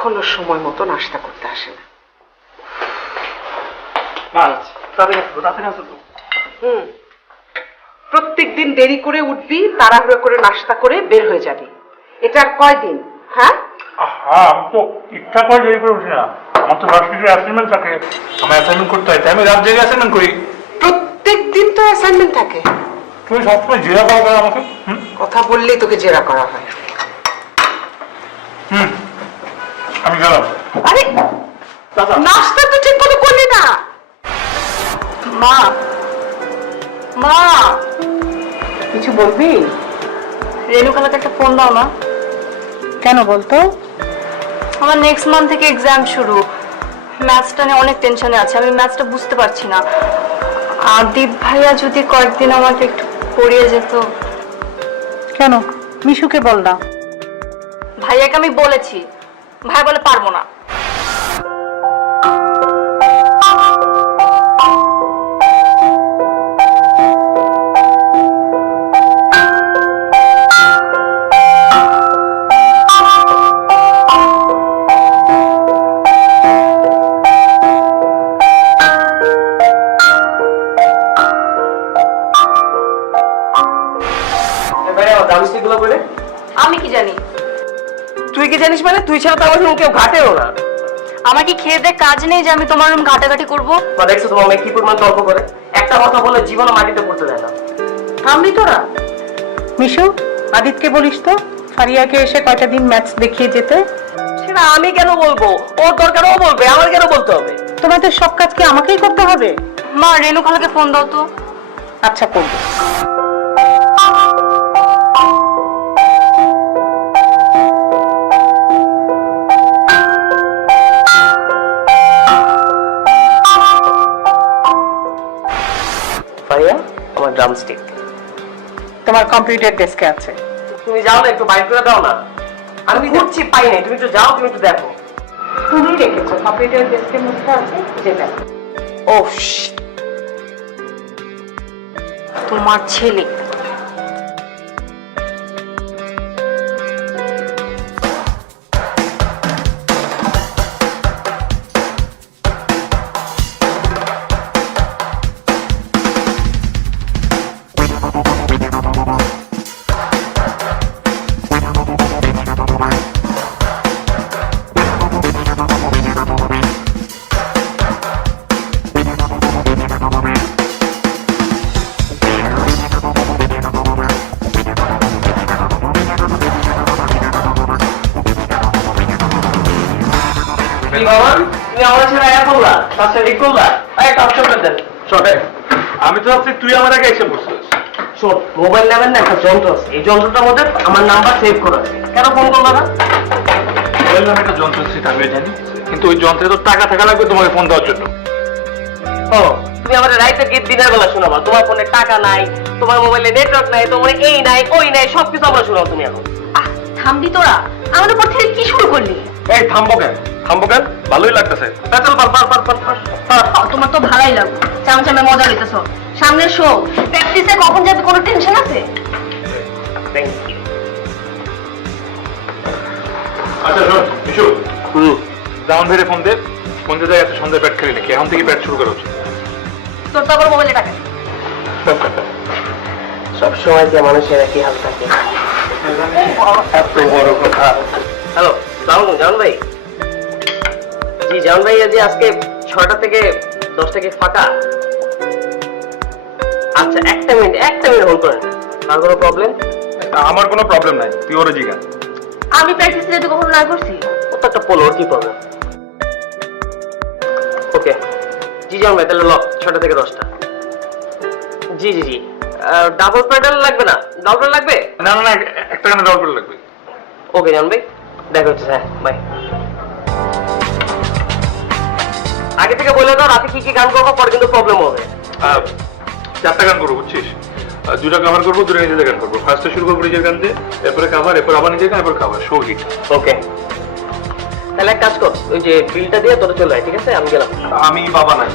কখনো সময় মতো নাস্তা করতে আসে না। প্রত্যেকদিন দেরি করে উঠবি, তাড়াহুড়ো করে নাস্তা করে বের হয়ে যাবি। এটা আর কয়দিন? হ্যাঁ, আমি তো ইচ্ছা করে দেরি করে উঠি না, আমার তো ভার্সিটির অ্যাসাইনমেন্ট থাকে, আমার অ্যাসাইনমেন্ট করতে হয়, তাই আমি রাত জেগে অ্যাসাইনমেন্ট করি। প্রত্যেকদিন তো অ্যাসাইনমেন্ট থাকে। তুমি সবসময় জেরা করা করে আমাকে। কথা বললেই তোকে জেরা করা হয়। আমি গেলাম। আরে নাস্তা তো ঠিক মতো করলি না। মা, মা, কিছু বলবি? রেণু খালাকে একটা ফোন দাও না। কেন বলতো? আমার নেক্সট মান্থ থেকে এক্সাম শুরু, ম্যাথসটা নিয়ে অনেক টেনশনে আছে, আমি ম্যাথসটা বুঝতে পারছি না। আদিপ ভাইয়া যদি কয়েকদিন আমাকে একটু পড়িয়ে যেত। কেন? মিশুকে বল না। ভাইয়াকে আমি বলেছি, ভাই বলে পারবো না। আমি কি জানি? তুই কি জানিস মানে? তুই ছাড়া তো আমার রুম কেউ ঘাটেও না। আমার কি খেয়ে দে কাজ নেই যে আমি তোমার রুম ঘাটাঘাটি করবো? বা দেখছো তোমার মেয়ে কি পরিমাণ তর্ক করে, একটা কথা বলে জীবনে মাটিতে পড়তে দেয় না। থামবি তোরা? মিশু, আদিতকে বলিস তো ফারিয়াকে এসে কয়টা দিন ম্যাচ দেখিয়ে যেতে। সেটা আমি কেন বলবো? ওর দরকার ও বলবে, আমার কেন বলতে হবে? তোমাদের সব কাজ কি আমাকেই করতে হবে? মা, রেণু খালাকে ফোন দাও তো। আচ্ছা, করবো। ভাইয়া, আমার ড্রামস্টিক তোমার কম্পিউটার ডেস্কে আছে। তুমি যাও না, একটু বাইর করে দাও না। আমি ঘুরছি, পাই নাই। তুমি একটু যাও, তুমি একটু দেখো। তুমি রেখেছো কম্পিউটার ডেস্কের মধ্যে আছে, যেটা। ও তোমার ছেলে। আমি তো ভাবছি তুই আমার আগে এসে বসছিস। শোন, মোবাইল নেবেন না, একটা যন্ত্র আছে, এই যন্ত্রটার মধ্যে আমার নাম্বার সেভ করা আছে। কেন ফোন করলো না? বললাম একটা যন্ত্র সেটা আমি জানি, কিন্তু ওই যন্ত্রে তো টাকা থাকা লাগবে তোমাকে ফোন দেওয়ার জন্য। ও, তুমি আমার রাইতে গিয়ে দিনের বেলা শোনাবা তোমার ফোনে টাকা নাই, তোমার মোবাইলে নেটওয়ার্ক নাই, তোমার এই নাই ওই নাই, সবকিছু আমরা শোনাও তুমি এখন। থামবি তোরা? আমার উপর থেকে কি শুরু করলি? এই থামবো কেন? থামবো কেন? ভালোই লাগতেছে। তোমার তো ভালোই লাগবে, চামচামে মজা নিতেছ। সামনে শো, প্র্যাকটিসে কখন যাবে কোনো টেনশন আছে? Thank you. আচ্ছা শোন বিশু, জামান ভাইরে ফোন দে, ফোন দিয়ে এত সন্ধ্যায় ব্যাট খেলি নাকি, এখন থেকে ব্যাট শুরু করা উচিত। তোর তো আবার মোবাইলে টাকা নেই। সবসময় যে মানুষের একই হাল থাকে। এত বড় কথা। হ্যালো, সালাম জামান ভাই। জি জামান ভাই, আজকে 6টা থেকে 10টা কি ফাঁকা? আচ্ছা, একটা মিনিট হোল্ড করেন। আর কোনো প্রবলেম? আমার কোনো প্রবলেম নাই, তুই ওরে জিগা। আমি প্র্যাকটিসে যেতে কখনো না করছি। ও তো একটা পোলো, ওর কি প্রবলেম? ওকে জি জামান ভাই, তাহলে 6টা থেকে 10টা। জি জি জি, ডাবল প্যাডেল লাগবে না? ডাবল প্যাডেল লাগবে? না না না, একটা গানে ডবল প্লেট লাগবে। ওকে জামান ভাই, দেখা হচ্ছে। হ্যাঁ, বাই। আগে থেকে বলে দাও রাতে কি কি গান করবো, পরে কিন্তু প্রবলেম হবে। 4টা গান করবো বুঝছিস, 2টা কভার করবো, 2টা নিজেদের গান করবো। ফার্স্টে শুরু করবো নিজের গান দিয়ে, এরপরে কভার, এরপর আবার নিজের গান, এরপর কভার, শো হিট। ওকে, তাহলে এক কাজ কর, ওই যে বিলটা দিয়ে তোরা চলে আয়, ঠিক আছে? আমি গেলাম। আমি বাবা নাই,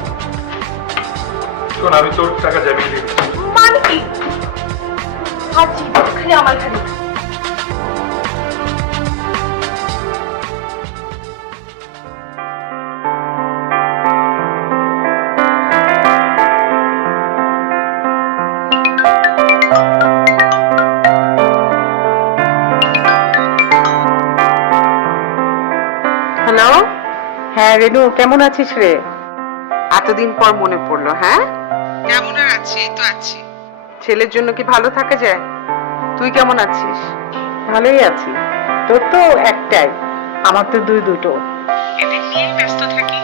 শোন আমি তোর টাকা যাবি দিয়ে দিচ্ছি। মানে কি? হাজি খালি আমার খালি হ্যাঁ রেনু, কেমন আছিস রে? এতদিন পর মনে পড়লো। হ্যাঁ, কেমন আর আছি? এই তো আছি। ছেলের জন্য কি ভালো থাকা যায়? তুই কেমন আছিস? ভালোই আছি। তোর তো একটাই, আমার তো দুটো। এদের নিয়ে ব্যস্ত থাকি।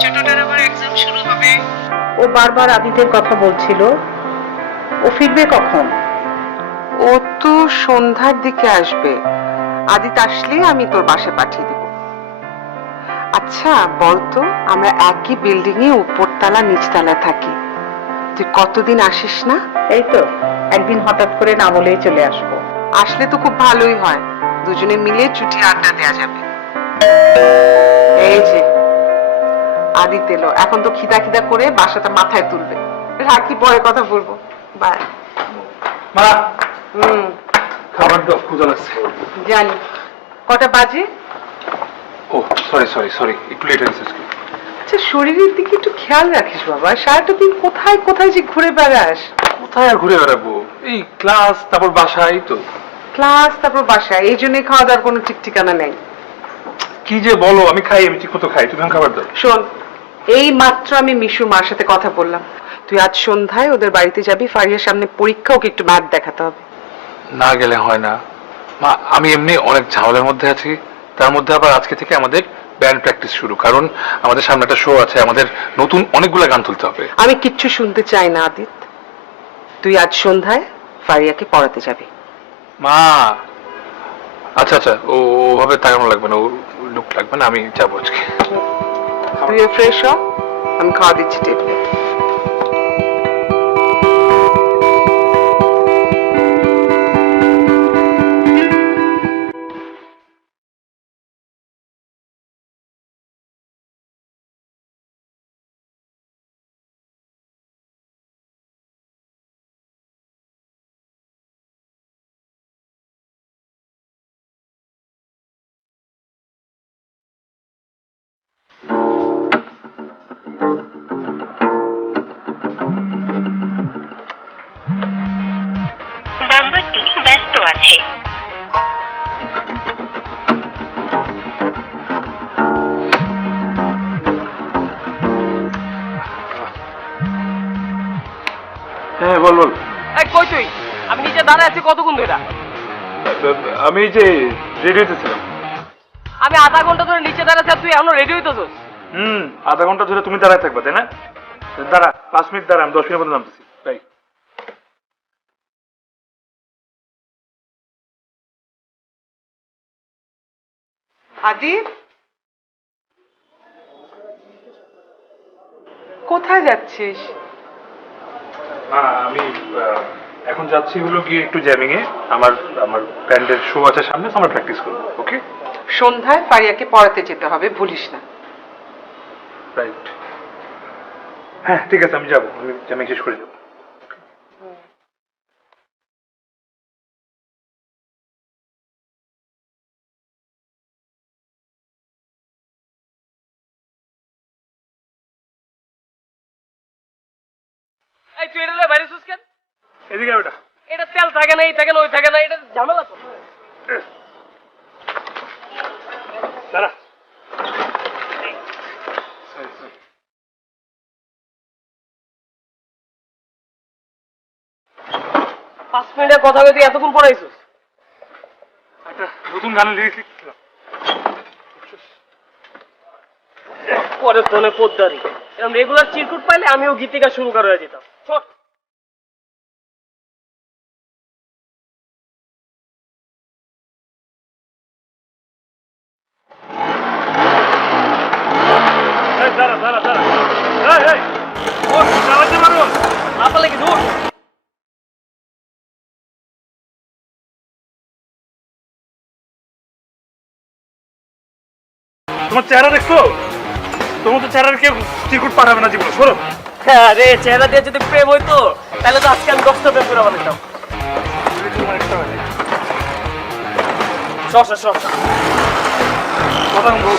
ছোটটার আবার এক্সাম শুরু হবে। ও বারবার আদিতের কথা বলছিল। ও ফিরবে কখন? ও তো সন্ধ্যার দিকে আসবে। আদিত আসলে আমি তোর বাসায় পাঠিয়ে দিব। আচ্ছা বলতো, আমরা একই বিল্ডিং এ উপরতলা নিচতলা থাকি। তুই কতদিন আসিস না? এই তো একদিন হঠাৎ করে না বলেই চলে আসবো। আসলে তো খুব ভালোই হয়, দুজনে মিলে ছুটি আড্ডা দেয়া যাবে। এই যে আদিত এলো, এখন তো খিদা খিদা করে বাসাটা মাথায় তুলবে। রাখি, পরে কথা বলবো। বাই। মা, হুম, খাবার দাও, ক্ষুধা লাগছে। জানি। কটা বাজে? ও সরি, একটু লেট হয়েছে আজকে। আচ্ছা, শরীরের দিকে একটু খেয়াল রাখিস বাবা। সারাটা দিন কোথায় কোথায় যে ঘুরে বেড়াস। কোথায় আর ঘুরে বেড়াবো? এই ক্লাস, তারপর বাসায় তো। ক্লাস, তারপর বাসায়, এই জন্যই খাওয়া দাওয়ার কোনো ঠিক ঠিকানা নেই। কি যে বলো, আমি খাই, আমি ঠিক মতো খাই, তুমি এখন খাবার দাও। শোন, এই মাত্র আমি মিশুর মার সাথে কথা বললাম। তুই আজ সন্ধ্যায় ওদের বাড়িতে যাবি। ফারিয়ার সামনে পরীক্ষা, ওকে একটু ম্যাথ দেখাতে হবে। না গেলে হয় না মা, আমি এমনি অনেক ঝামেলার মধ্যে আছি। তার মধ্যে আবার আজকে থেকে আমাদের ব্যান্ড প্র্যাকটিস শুরু, কারণ আমাদের সামনে একটা শো আছে, আমাদের নতুন অনেকগুলো গান তুলতে হবে। আমি কিচ্ছু শুনতে চাই না আদিত। তুই আজ সন্ধ্যায় ফারিয়াকে পড়াতে যাবি। মা, আচ্ছা, ওভাবে তাকানো লাগবে না, ও লুক লাগবে না, আমি যাবো আজকে। তুই ফ্রেশ হ, আমি খাওয়া দিচ্ছি টেবিলে। নাম্বারটি ব্যস্ত আছে। হ্যাঁ বল। কই তুই? আমি নিচে দাঁড়ায় আছি কতক্ষণ ধরে? আমি যে রেডিওতে ছিলাম। আমি আধা ঘন্টা ধরে নিচে দাঁড়াচ্ছি আর তুই এখনো রেডি হইতেছিস? আধা ঘন্টা ধরে তুমি দাঁড়ায় থাকবে, তাই না? দাঁড়া, 5 মিনিট দাঁড়া, আমি 10 মিনিটের মধ্যে নামতেছি। তাই আদিত, কোথায় যাচ্ছিস? আমি এখন যাচ্ছি হলো গিয়ে একটু জ্যামিং এ। আমার ব্যান্ডের শো আছে সামনে, আমরা প্র্যাকটিস করবো। ওকে, সন্ধ্যায় ফারিয়াকে পড়াতে যেতে হবে, ভুলিস না। রাইট। হ্যাঁ ঠিক আছে, আমি যাবো, আমি জ্যামিং শেষ করে যাবো। এই তুই এটা বাইরে শুস কেন? এদিকে বেটা। এটা তেল থাকে না, এই থাকে না, ওই থাকে না, এটা ঝামেলা তো। দাঁড়া। 5 মিনিটের কথা বলতে এতক্ষণ পড়াইছিস? একটা নতুন গানের লিরিক্স লিখছিলাম। পরে তোনে পোদ্দারি এরকম রেগুলার চিরকুট পাইলে আমিও গীতিকা শুরু করে যেতাম। ছোট দাঁড়া। এই, ও চালাতে পারো? না পারলে কি দূর? তোমার চেহারা দেখছো? তোমার তো চেহারার কেউ চিরকুট পাঠাবে না জীবনে, সরো। হ্যাঁ রে, চেহারা দিয়ে যদি প্রেম হইতো তাহলে তো আজকে আমি 10টা প্রেম করে বানাইতাম। সর কথা বল।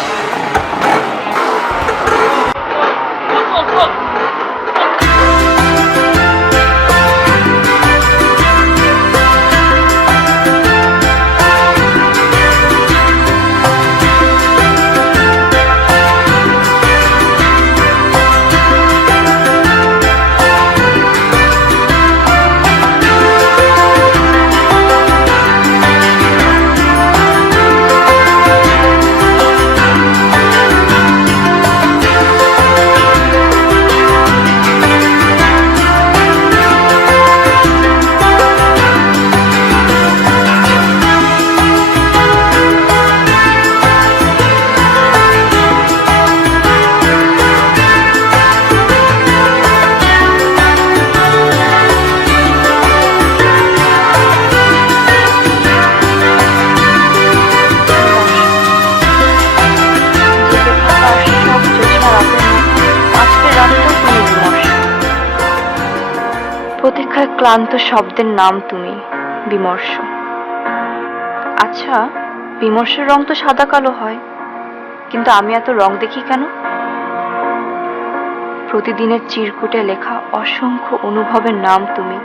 ক্লান্ত শব্দের নাম তুমি, বিমর্ষ। আচ্ছা, বিমর্ষের রং তো সাদা কালো হয়, কিন্তু আমি এত রং দেখি কেন? প্রতিদিনের চিরকুটে লেখা অসংখ্য অনুভবের নাম তুমি,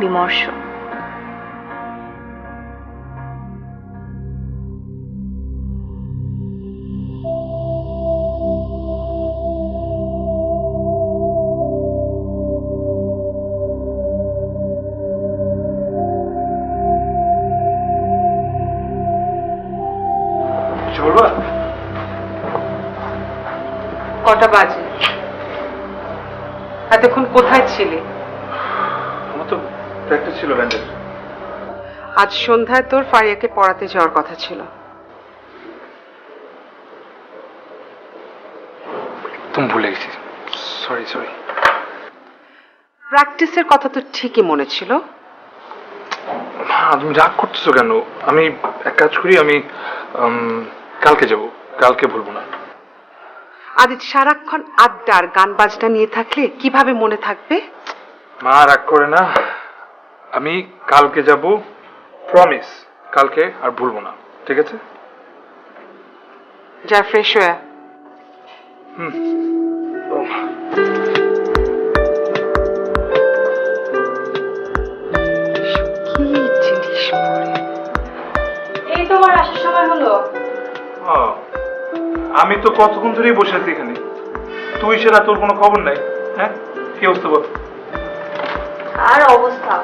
বিমর্ষ। কিছু বলবা? কটা বাজে? এতক্ষণ কোথায় ছিলে? আমার তো প্র্যাকটিস ছিল ব্যান্ডের। আজ সন্ধ্যায় তোর ফারিয়াকে পড়াতে যাওয়ার কথা ছিল। তুমি ভুলে গেছি, সরি সরি। প্র্যাকটিসের কথা তো ঠিকই মনে ছিল। তুমি রাগ করতেছো কেন? আমি এক কাজ করি, আমি কালকে যাব, কালকে ভুলবো না। আদিত, সারাক্ষণ আড্ডা আর গান বাজনা নিয়ে থাকলে কিভাবে মনে থাকবে? মা রাগ করে না, আমি কালকে যাব, প্রমিস, কালকে আর ভুলবো না, ঠিক আছে? যা ফ্রেশ হয়ে আয়। কি জিনিস পরে? এই তোমার আসার সময় হলো। আমি তো কতক্ষণ ধরেই বসে আছি এখানে, তুই সেটা, তোর কোনো খবর নাই। হ্যাঁ, কি অবস্থা বল? আর অবস্থা,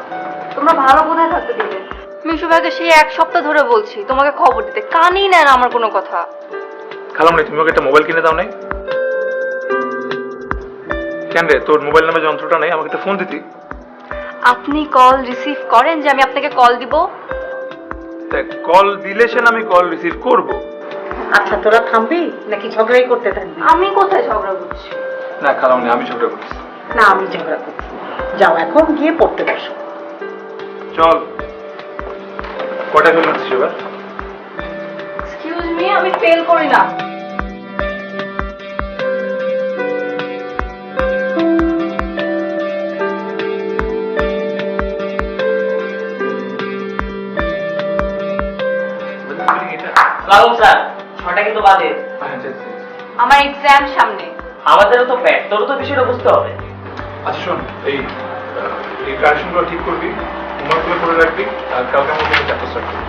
তোমরা ভালো কোথায় থাকতে দিবে? মিশু ভাইকে সেই এক সপ্তাহ ধরে বলছি তোমাকে খবর দিতে, কানই নেন আমার কোনো কথা। খালাম তুমি ওকে একটা মোবাইল কিনে দাও নাই? কেন রে, তোর মোবাইল নামে যন্ত্রটা নেই? আমাকে একটা ফোন দিতি। আপনি কল রিসিভ করেন যে আমি আপনাকে কল দিব? কল দিলে সে আমি কল রিসিভ করব। আচ্ছা, তোরা থামবি নাকি ঝগড়াই করতে থাকবি? আমি কোথায় ঝগড়া করছি? না খালাম আমি ঝগড়া করছি। না, আমি ঝগড়া করছি। যাও এখন গিয়ে পড়তে বসো। চল, কটা ফেল করছিস এবার? এক্সকিউজ মি, আমি ফেল করি না। লালন স্যার, 6টা কিন্তু বাজে। আমার এক্সাম সামনে। আমাদেরও তো ব্যাট, তোরও তো বিষয়টা বুঝতে হবে। আচ্ছা শোন, এই কারেকশনগুলো ঠিক করবি, হোমওয়ার্কগুলো করে রাখবি, আর কালকে আমাকে চ্যাপ্টার স্টার্ট করবি।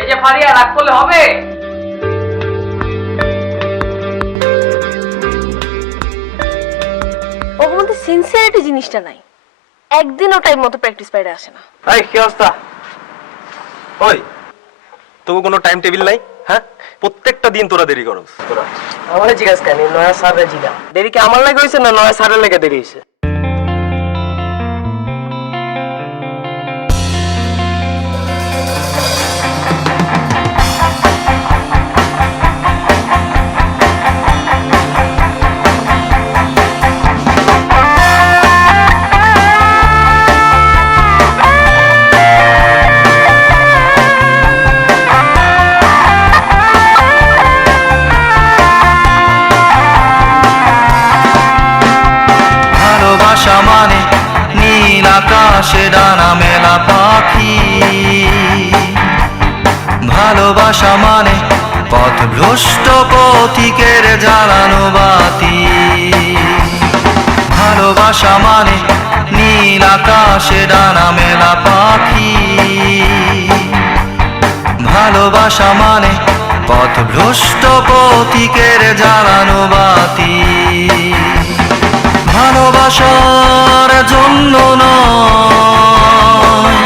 এই যে ফারিয়া, রাগ করলে হবে? ওর মধ্যে সিনসিয়ারিটি জিনিসটা নাই, একদিনও টাইম মতো প্র্যাকটিস পাইরে আসে না। এই কি অবস্থা? ওই তবু কোনো টাইম টেবিল নাই? হ্যাঁ, প্রত্যেকটা দিন তোরা দেরি করস। আমার জিজ্ঞাসা কেন, নয়া স্যারের জিগা দেরি কি আমার লাগে হয়েছে না নয়া স্যারের লেগে দেরি হয়েছে? ভালোবাসা মানে নীল আকাশে ডানা মেলা পাখি, ভালোবাসা মানে পথভ্রষ্ট পথিকের জ্বালানো বাতি, ভালোবাসা মানে নীল আকাশে ডানা মেলা পাখি, ভালোবাসা মানে পথভ্রষ্ট পথিকের জ্বালানো বাতি। ভালোবাসার জন্য নয়,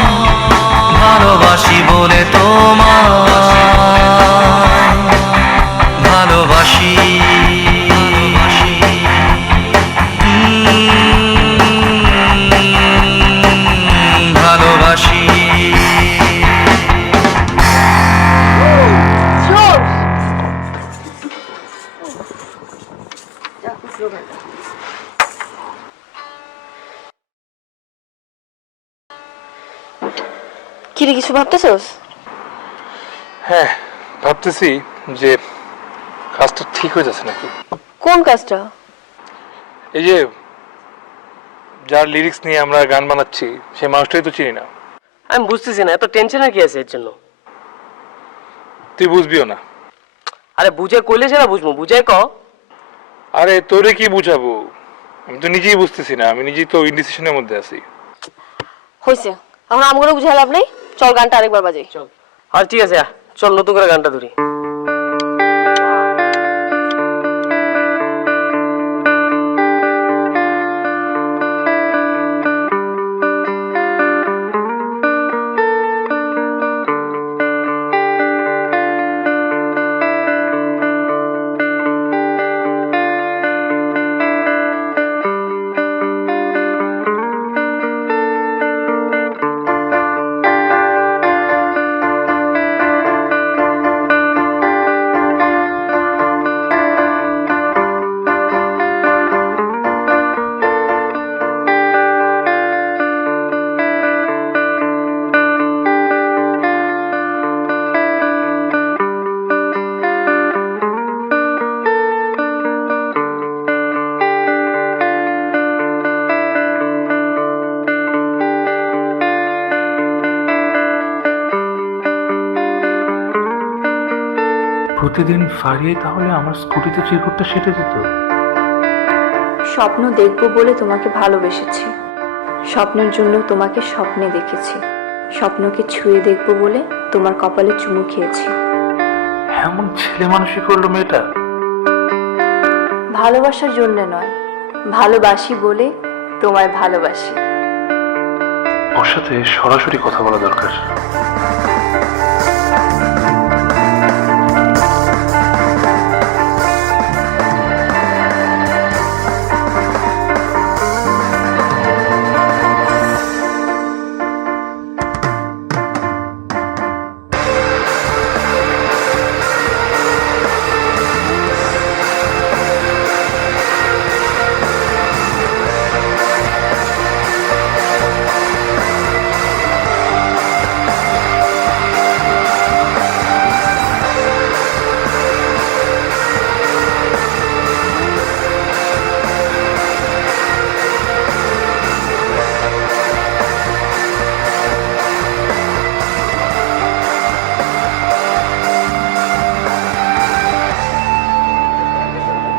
ভালোবাসি বলে তোমায়, ভালোবাসি ভালোবাসি। কিরে, কিছু ভাবতেছস? হ্যাঁ, ভাবতেছি যে কাজটা ঠিক হয়ে যাচ্ছে নাকি। কোন কাজটা? এই যে যার লিরিক্স নিয়ে আমরা গান বানাচ্ছি সেই মানুষটাই তো চিনি না। আমি বুঝতেছি না এত টেনশনের কি আছে এর জন্য? তুই বুঝবিও না। আরে বুঝে কইলে সেটা বুঝবো, বুঝাই ক। আরে তোরে কি বুঝাবো, আমি তো নিজেই বুঝতেছি না, আমি নিজেই তো ইনডিসিশনের মধ্যে আছি। হয়েছে, এখন আমগুলো বুঝে লাভ নেই, চল গানটা আরেকবার বাজাই। চল। আর ঠিক আছে, চল নতুন করে গানটা ধরি। প্রতিদিন ফারিয়ে তাহলে আমার স্কুটিতে চিরকুটটা সেটে যেত। স্বপ্ন দেখব বলে তোমাকে ভালোবেসেছি, স্বপ্নের জন্য তোমাকে স্বপ্নে দেখেছি, স্বপ্নকে ছুঁয়ে দেখব বলে তোমার কপালে চুমু খেয়েছি। এমন ছেলে মানুষই করলো মেয়েটা। ভালোবাসার জন্য নয়, ভালোবাসি বলে তোমায় ভালোবাসি। ওর সাথে সরাসরি কথা বলা দরকার।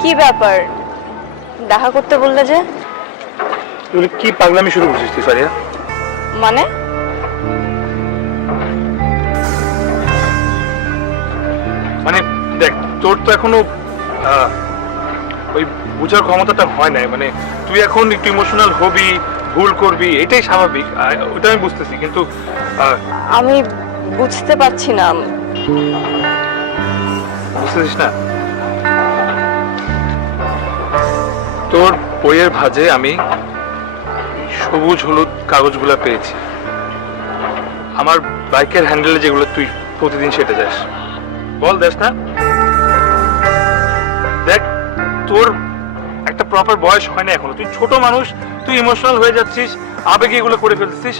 কি ব্যাপার, দেখা করতে বললে যে? তুই কি পাগলামি শুরু করছিস তুই ফারিয়া? মানে মানে দেখ, তোর তো এখনো ওই বুঝার ক্ষমতাটা হয় নাই। মানে তুই এখন একটু ইমোশনাল হবি, ভুল করবি, এটাই স্বাভাবিক, ওটা আমি বুঝতেছি, কিন্তু আমি বুঝতে পারছি না। বুঝতেছিস না? তোর বইয়ের ভাঁজে আমি সবুজ হলুদ কাগজগুলা পেয়েছি, আমার বাইকের হ্যান্ডেলে যেগুলো তুই প্রতিদিন সেটে যাস। বল দেখ না, দেখ তোর একটা প্রপার বয়স হয় না এখনো, তুই ছোট মানুষ, তুই ইমোশনাল হয়ে যাচ্ছিস, আবেগে এগুলো করে ফেলছিস,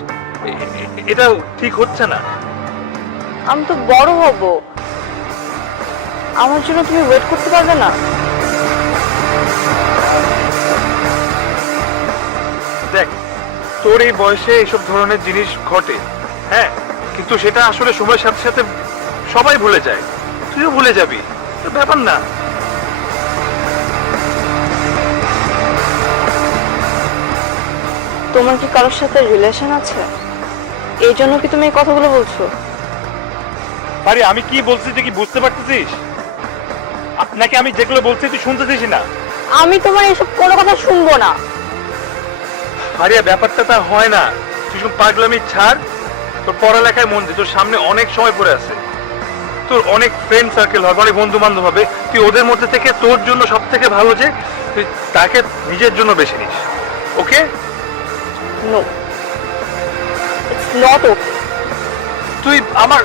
এটা ঠিক হচ্ছে না। আমি তো বড় হব, আমার জন্য তুমি ওয়েট করতে পারবে না? দেখ, তোর এই বয়সে এইসব ধরনের জিনিস ঘটে, হ্যাঁ, কিন্তু সেটা আসলে সময়ের সাথে সাথে সবাই ভুলে যায়, তুইও ভুলে যাবি, ব্যাপার না। তোমার কি কারোর সাথে রিলেশন আছে? এই জন্য কি তুমি এই কথাগুলো বলছো? আরে আমি কি বলছি তুই কি বুঝতে পারতেছিস? নাকি আমি যেগুলো বলছি তুই শুনতেছিস না? আমি তোমার এসব কোনো কথা শুনবো না। আরে ব্যাপারটা তা হয় না, তুই শুধু পাগলামি ছাড়, তোর পড়ালেখায় মন দে, তোর সামনে অনেক সময় পড়ে আছে, তোর অনেক ফ্রেন্ড সার্কেল হবে, অনেক বন্ধু বান্ধব হবে, তুই ওদের মধ্যে থেকে তোর জন্য সব থেকে ভালো যে তুই তাকে নিজের জন্য বেছে নিস। Okay? No, it's not okay. তুই আমার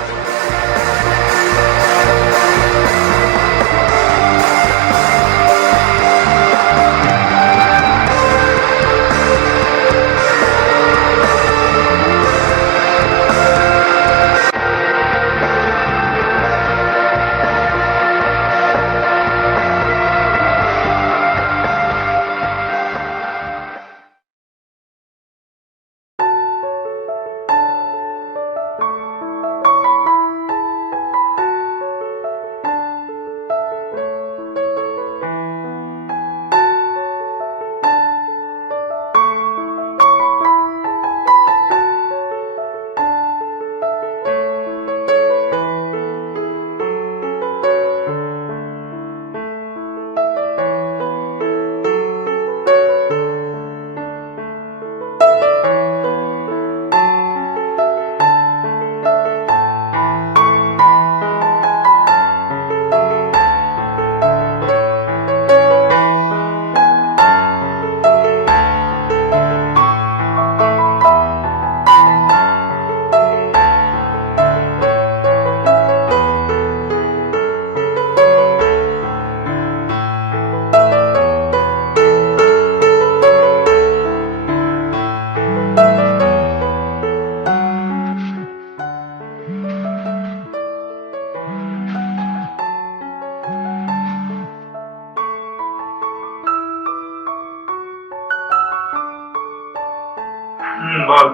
বল।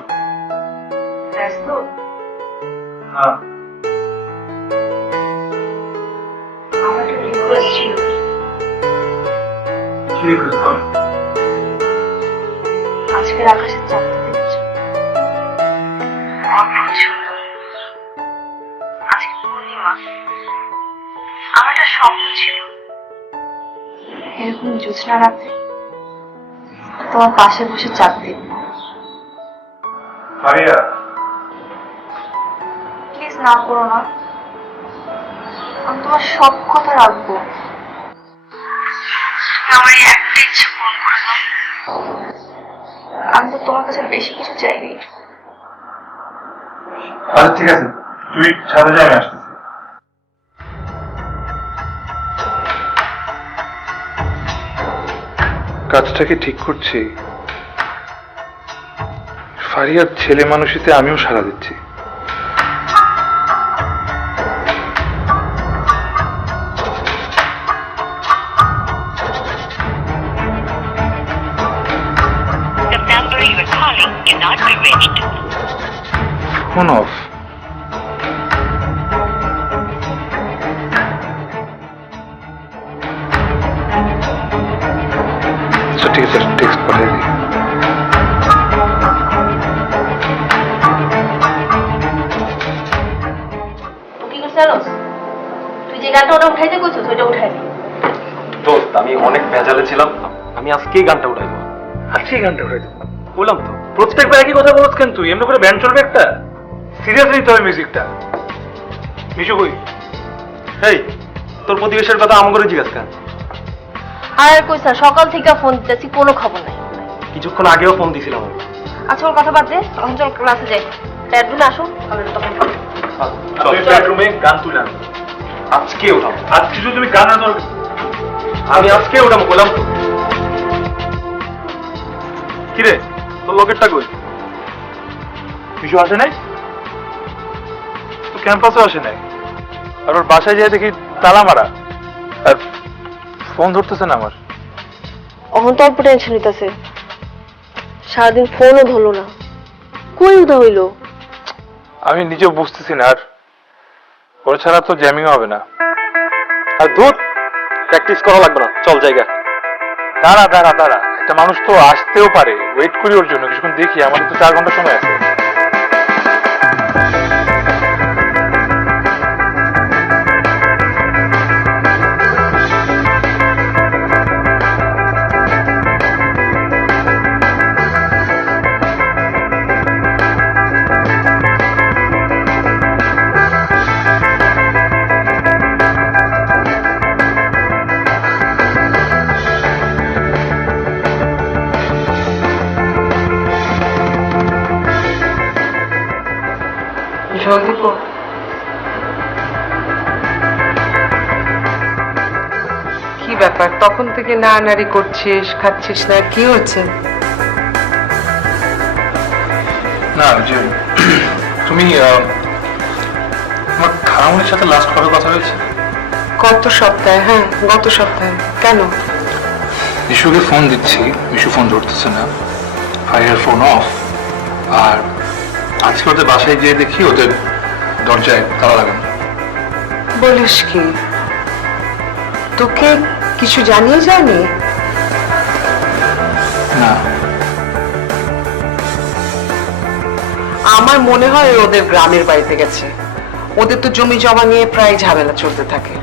হ্যাঁ। আমার একটা রিকোয়েস্ট ছিল। কি রিকোয়েস্ট বল? আজকের আকাশের চাঁদটা দেখেছো? অদ্ভুত সুন্দর। আজকে পূর্ণিমা। আমার একটা স্বপ্ন ছিল এরকম জ্যোৎস্না রাতে তোমার পাশে বসে চাঁদ দেখব। ফারিয়া, প্লিজ না করো না, আমি তোমার সব কথা রাখবো। আমার এই একটা ইচ্ছে পূরণ করে দাও। আমি তো তোমার কাছে বেশি কিছু চাইনি। আচ্ছা ঠিক আছে, তুই ছাদে যা, আমি আসতেছি। কাজটা কি ঠিক করছি? ফারিয়ার ছেলে মানুষিতে আমিও সাড়া দিচ্ছি। The number you are calling cannot be reached. Phone off. আচ্ছা ঠিক আছে, টেক্সট পাঠিয়ে দিই। কি করছিস জানোস? তুই যে গানটা ওটা উঠাইতে কইছিস ওইটা উঠাই দে। দোস্ত আমি অনেক ভেজালে ছিলাম, আমি আজকেই গানটা উঠাই দেবো। আজকে গানটা উঠাই দেবো? বললাম তো। প্রত্যেকবার একই কথা বলছ কেন তুই? এমনি করে ব্যান্ড চলবে একটা? সিরিয়াসলি নিতে হবে মিউজিকটা। মিশু কই? এই তোর প্রতিবেশের কথা আম করে জিজ্ঞাসা কেন? আর কইছ না, সকাল থেকে ফোন দিতেছি কোনো খবর নাই। কিছুক্ষণ আগেও ফোন দিছিলাম আমি। আচ্ছা ওর কথা বাদ দে, এখন চল ক্লাসে যাই। বেডরুমে আসো, আমি তখন চল বেডরুমে গান তুলে আন। আজকে উঠাবো, আজকে শুধু তুমি গান আনো। আমি আজকে উঠাবো বললাম তো। কিরে তোর লকেটটা কই? মিশু আসে নাই তো? ক্যাম্পাসও আসে নাই। আর ওর বাসায় যেয়ে দেখি তালা মারা, আর ফোন ধরতেছে না আমার। অহন তো অল্প টেনশন নিতেছে, সারাদিন ফোনও ধরলো না, কই উঠা হইলো? আমি নিজেও বুঝতেছি না, আর ওর ছাড়া তো জ্যামিং হবে না। আর দূর প্র্যাকটিস করা লাগবে না, চল জায়গা। দাঁড়া দাঁড়া দাঁড়া, একটা মানুষ তো আসতেও পারে, ওয়েট করি ওর জন্য কিছুক্ষণ, দেখি। আমাদের তো 4 ঘন্টা সময় আছে। জলদি কর। কি ব্যাপার, তখন থেকে নাড়ানাড়ি করছিস, খাচ্ছিস না, কি হচ্ছে? না যে তুমি তোমার খালামুনির সাথে লাস্ট কবে কথা হয়েছে? গত সপ্তাহে। হ্যাঁ গত সপ্তাহে। কেন? মিশুকে ফোন দিচ্ছি, মিশু ফোন ধরতেছে না, ফারিয়ার ফোন অফ। আর আজকে ওদের বাসায় গিয়ে দেখি ওদের দরজায় তালা লাগানো। বলিস কি? তোকে কিছু জানিয়ে যায়নি? না, আমার মনে হয় ওদের গ্রামের বাড়িতে গেছে। ওদের তো জমি জমা নিয়ে প্রায় ঝামেলা চলতে থাকে।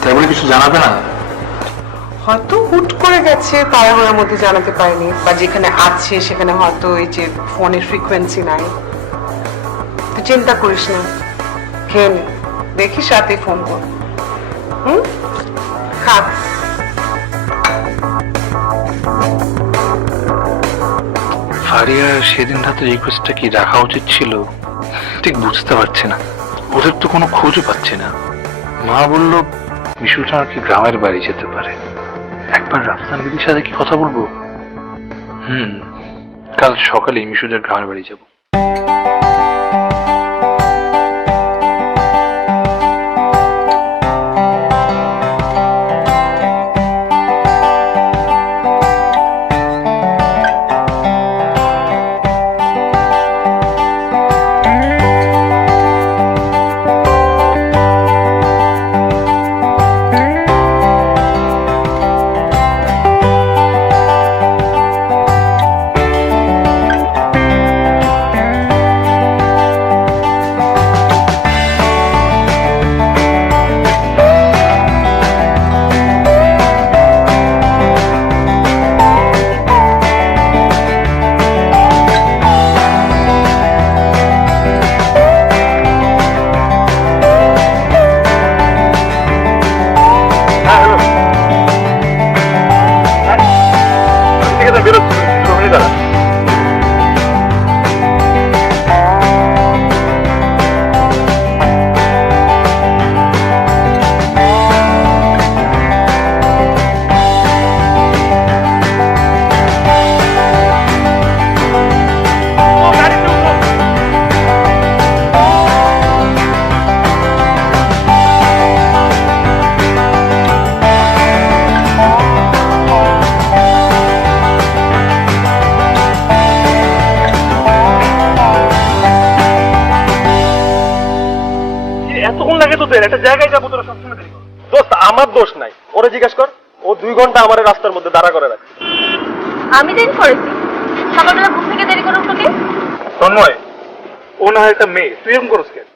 তাই বলে কিছু জানাবে না? হয়তো হুট করে গেছে, পাড়াগোড়ার মধ্যে জানাতে পারেনি, বা যেখানে আছে সেখানে হয়তো এই যে ফোনের ফ্রিকোয়েন্সি নাই। তুই চিন্তা করিস না, খেয়ে নে, দেখিস রাতে ফোন কর। হুম, খা। ফারিয়া সেদিন রাতে রিকোয়েস্টটা কি রাখা উচিত ছিল ঠিক বুঝতে পারছি না। ওদের তো কোনো খোঁজও পাচ্ছি না। মা বলল মিশুটা আর কি গ্রামের বাড়ি যেতে পারে। একবার রাফসান দিদির সাথে কি কথা বলবো? কাল সকালে মিশুদের গ্রামের বাড়ি যাব। সাথে বেরোচ্ছি, ওখানে দাঁড়া। এতক্ষণ লাগে তোদের? একটা জায়গায় যাবো, তোরা সবসময় দেরি করো। দোস্ত আমার দোষ নাই, ওরে জিজ্ঞেস কর। ও 2 ঘন্টা আমার রাস্তার মধ্যে দাঁড়া করে রাখে। আমি দেরি করেছি? সকালবেলা ঘুম থেকে দেরি করে উঠলো কে? তন্ময়, ও না হয় একটা মেয়ে, তুই এরকম করস কেন?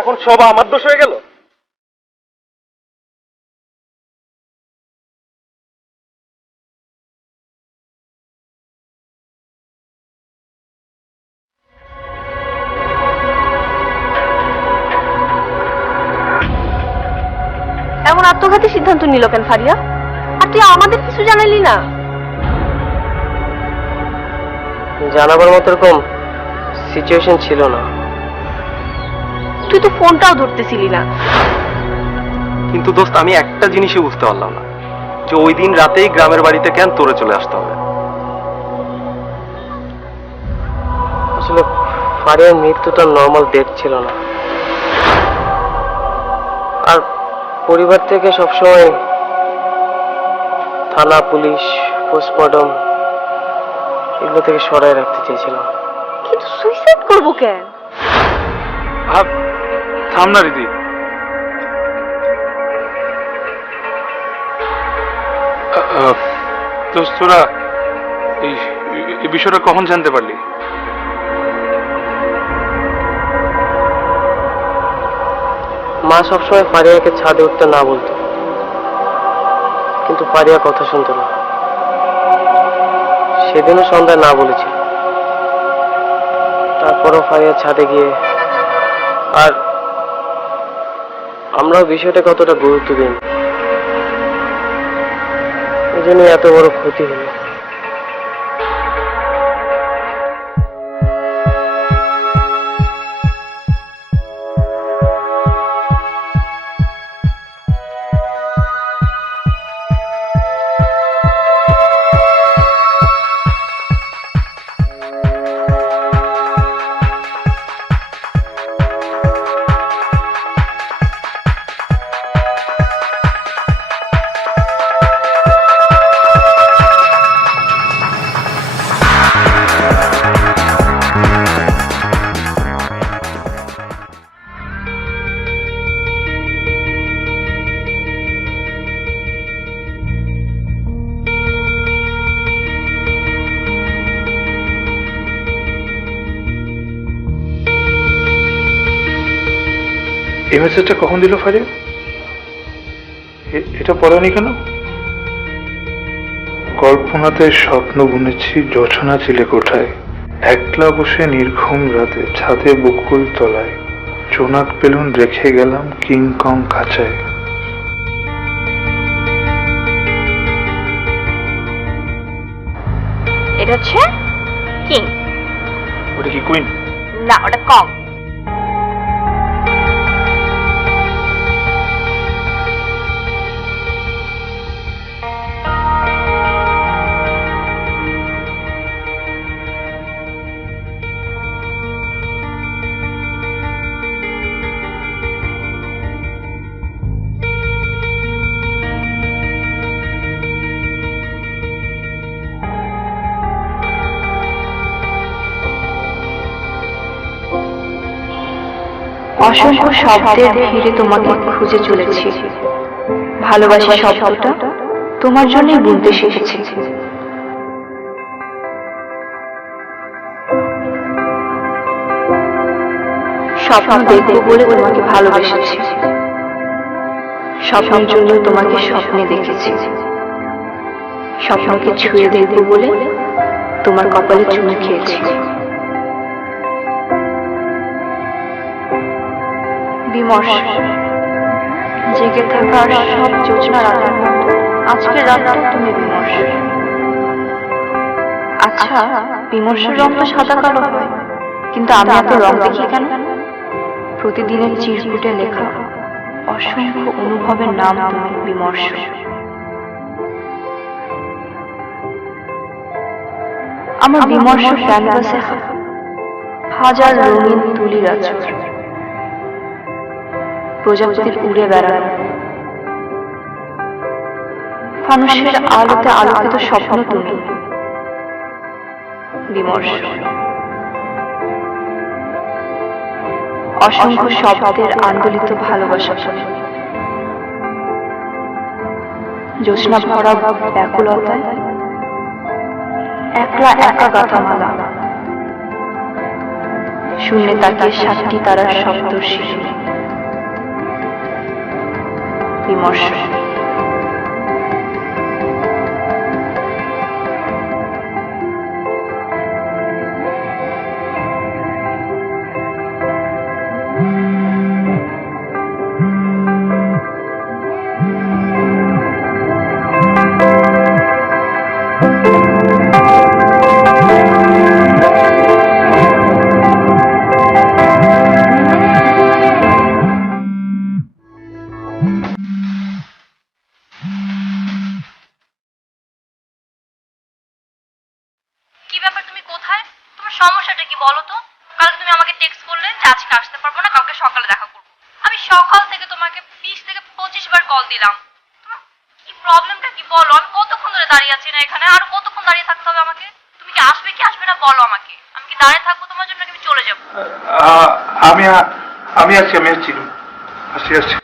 এখন সব আমার দোষ হয়ে গেল? এমন আত্মঘাতী সিদ্ধান্ত নিল কেন ফারিয়া? আর তুই আমাদের কিছু জানালি না? জানাবার মতো এরকম সিচুয়েশন ছিল না। তুই তো ফোনটাও ধরতেছিলি না। কিন্তু দোস্ত আমি একটা জিনিসই বুঝতে পারলাম না, যে ওই দিন রাতেই গ্রামের বাড়িতে কেন তোরে চলে আসতে হবে? আসলে ফারিয়ার মৃত্যুটা নর্মাল ডেথ ছিল না, আর পরিবার থেকে সবসময় থানা, পুলিশ, পোস্টমর্টম এগুলো থেকে সরাই রাখতে চেয়েছিলাম। কিন্তু সুইসাইড করবো কেন? ভাব, থাম না রীতি। দোস্ত, তোরা এই বিষয়টা কখন জানতে পারলি? মা সবসময় ফারিয়াকে ছাদে উঠতে না বলতো, কিন্তু ফারিয়া কথা শুনতো না। সেদিনও সন্ধ্যায় না বলেছিল, তারপরও ফারিয়া ছাদে গিয়ে, আর আমরাও বিষয়টা কতটা গুরুত্ব দিই, এই জন্য এত বড় ক্ষতি হলো। এই মেসেজটা কখন দিল ফারিয়া? এটা পড়েনি কেন? কল্পনাতে স্বপ্ন বুনেছি জোছনা চিলে কোঠায়, একলা বসে নির্ঘুম রাতে ছাদে বকুল তলায়, জোনাক বেলুন রেখে গেলাম কিংকং খাঁচায়। এটা হচ্ছে কিং। ওটা কি কুইন? না, ওটা কং। অসংখ্য শব্দের ভিড়ে তোমাকে খুঁজে চলেছি, ভালোবাসি শব্দটা তোমার জন্যই বলতে শিখেছি। স্বপ্ন দেখবো বলে তোমাকে ভালোবেসেছি, স্বপ্নের জন্য তোমাকে স্বপ্নে দেখেছি, স্বপ্নকে ছুঁয়ে দেখবো বলে তোমার কপালে চুমু খেয়েছি। বিমর্ষ জেগে থাকার সব যোজনা রাতের মতো আজকের রাতটা তুমি বিমর্ষ। আচ্ছা, বিমর্ষের রং তো সাদা কালো হয়, কিন্তু আমি এত রং দেখি কেন? প্রতিদিনের চিরকুটে লেখা অসংখ্য অনুভবের নাম তুমি বিমর্ষ। আমার বিমর্ষ ক্যানভাসে হাজার রঙিন তুলির আঁচড়, প্রজাপতির উড়ে বেড়ানো, ফানুষের আলোতে আলোকিত স্বপ্ন তুমি বিমর্ষ। অসংখ্য শব্দের আন্দোলিত ভালোবাসা, জ্যোৎস্না ভরা ব্যাকুলতায় একলা একা গাথা মালা, শূন্যে তাকিয়ে 7টি তারার শব্দ শিশু বিমর্ষ। কি ব্যাপার, তুমি কোথায়? তোমার সমস্যাটা কি বলো তো? কালকে তুমি আমাকে টেক্সট করলে যে আজকে আসতে পারবো না, কালকে সকালে দেখা করবো। আমি সকাল থেকে তোমাকে 20 থেকে 25 বার কল দিলাম। তোমার কি প্রবলেমটা কি বলো? আমি কতক্ষণ ধরে দাঁড়িয়ে আছি না এখানে? আর কতক্ষণ দাঁড়িয়ে থাকতে হবে আমাকে? তুমি কি আসবে কি আসবে না বলো আমাকে। আমি কি দাঁড়িয়ে থাকবো তোমার জন্য, নাকি আমি চলে যাবো? আমি আমি আছি আসছি আসছি।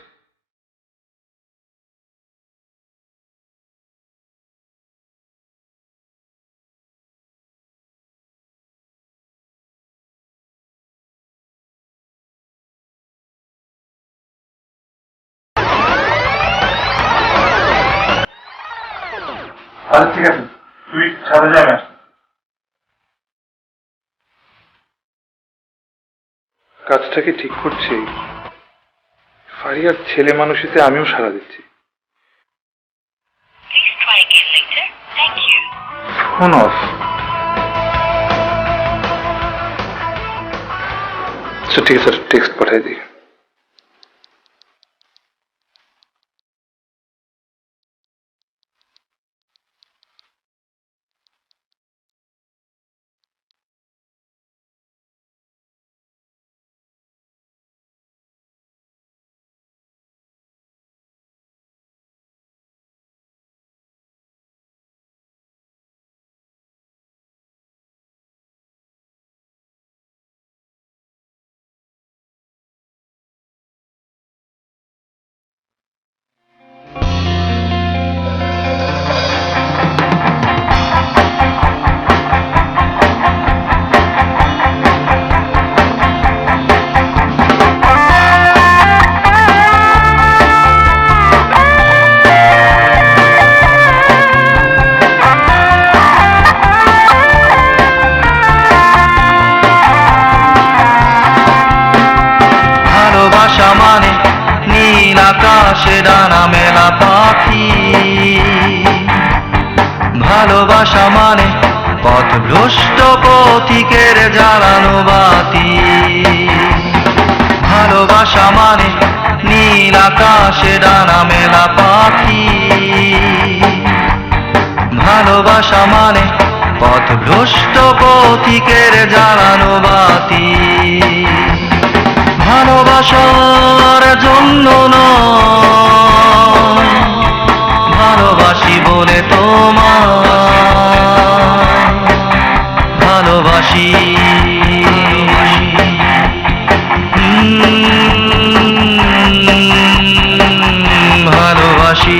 আচ্ছা ঠিক আছে, তুই ছাদে যাই না। কাজটাকে ঠিক করছি, ফারিয়ার ছেলে মানুষিতে আমিও সাড়া দিচ্ছি। Please try again later. Thank you. Phone off. আচ্ছা ঠিক আছে, টেক্সট পাঠাই দিই। আকাশে ডানা মেলা পাখি, ভালোবাসা মানে পথভ্রষ্ট পথিকের জ্বালানো বাতি, ভালোবাসা মানে নীল আকাশে ডানা মেলা পাখি, ভালোবাসা মানে পথভ্রষ্ট পথিকের জ্বালানো বাতি। ভালোবাসার জন্য নয়, ভালোবাসি বলে তোমায় ভালোবাসি। ভালোবাসি